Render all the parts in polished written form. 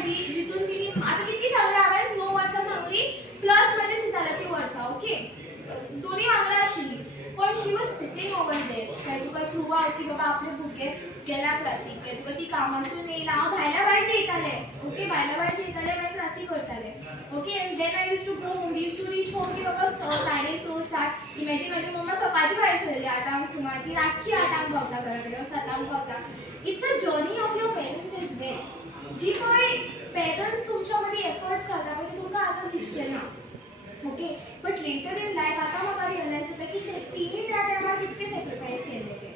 काढली जितून तिने आता किती सांगल्या हांवें 9 वर्सां सांगली प्लस म्हणजे सिताराची वर्सां ओके दोन्ही वांगडा आशिल्ली पण शी वॉज सिटींग ओवर देर काय तुका थ्रू आउट की बाबा आपले भुरगे गेल्या क्लासीक काय तुका ती कामासून येयला हांव भायल्या भायर जेयताले ओके भायल्या भायर जेयताले मागीर क्लासीक करताले okay and then I used to go home we used to reach home की बाबा 6:30 7 इमॅजिन माझी मम्मा सकाळची भायर सरली 8 सुमार ती रातची 8 पावता घरा कडेन 7 पावता it's a journey of your parents is there जी पळय पेरेंट्स तुमच्या मध्ये एफर्ट्स घालता पळय ती तुमकां आजून दिसचे ना okay but later in life आता म्हाका रियलायज जाता की तिणी त्या टायमार कितके सॅक्रिफायस केले ते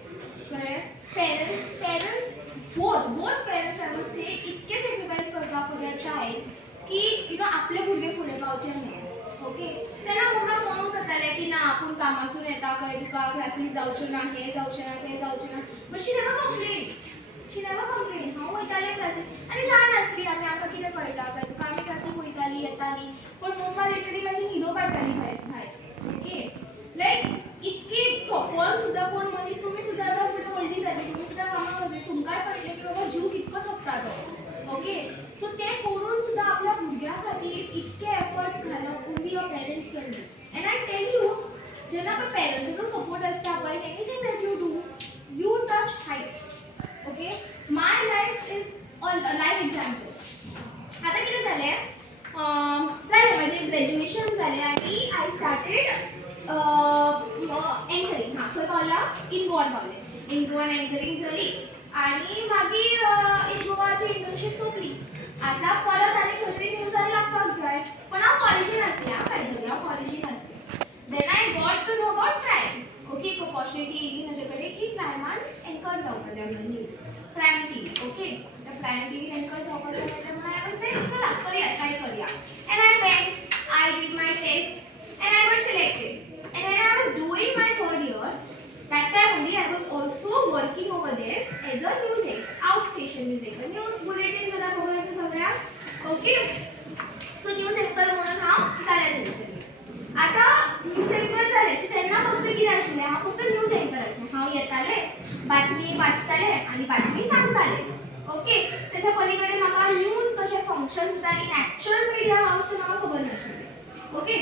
कळ्ळें parents both parents I would से इतके सॅक्रिफायस करता फॉर देयर चायल्ड की यू नो आपले भुरगे फुडें पावचे म्हणून ओके तेन्ना मम्माक म्हणूंक जातालें की ना आपूण कामासून येता खंय तुका क्लासीक जावच्यो ना हें जावचें ना तें जावचें ना बट शी नेवर कंप्लेन हांव वयतालें क्लासीक आनी ल्हान आसली आमकां कितें कळटा काय तुका आमी क्लासीक वयतालीं येतालीं पण मम्मा लिटरली म्हाजी न्हिदो काडटाली भायर ओके लायक इतकी थकवण सुद्दां कोण मनीस तुमी सुद्दां आतां फुडें व्हडली जाली तुमी सुद्दां कामाक वतली तुमकांय कळटलें की बाबा जीव कितको थकता तो ओके सो तें करून सुद्दां आपल्या भुरग्या खातीर इतके एफर्ट्स घालप only your parents can do end I tell you जेन्ना पळय पेरेंट्साचो सपोर्ट आसता पळय anything that you do you touch heights okay my life is a life example आता कितें जालें माझे ग्रॅज्युएशन जालें आनी आय स्टार्टेड एंकरींग खंय पावलां इन गोवान पावलें इन गोवान एंकरींग जाली आनी मागीर इन गोवाची इंटर्नशीप सोंपली आतां परत आनी खंय तरी न्यूजान लागपाक जाय पण हांव कॉलेजीन आसलें हांव कॉलेजीन आसलें then I got to know about crime okay एक ऑपॉर्च्युनिटी येयली म्हजे कडेन की क्रायमान एंकर जावपाक जाय म्हणून न्यूज क्रायम टीवी ओके त्या क्रायम टीवीन एंकर जावपाक जाय म्हणून हांवें वाज सेड चला करूया ट्राय करूया and I went I did my test and I got selected and when I was doing my third year that time only I was also working over there as a news anchor outstation news anchor news bulletin जरा बघायचं सगळ्या okay so news anchor म्हणून हांव जालें थंयसर आता news anchor जालें so तेन्ना फक्त कितें आशिल्लें हांव फक्त न्यूज एंकर आसलें हांव येतालें बातमी वाचतालें आनी बातमी सांगतालें ओके तेच्या पलीकडे म्हाका न्यूज कशें फंक्शन जाता इन एक्चुअल मिडिया हावस तें म्हाका खबर नाशिल्लें ओके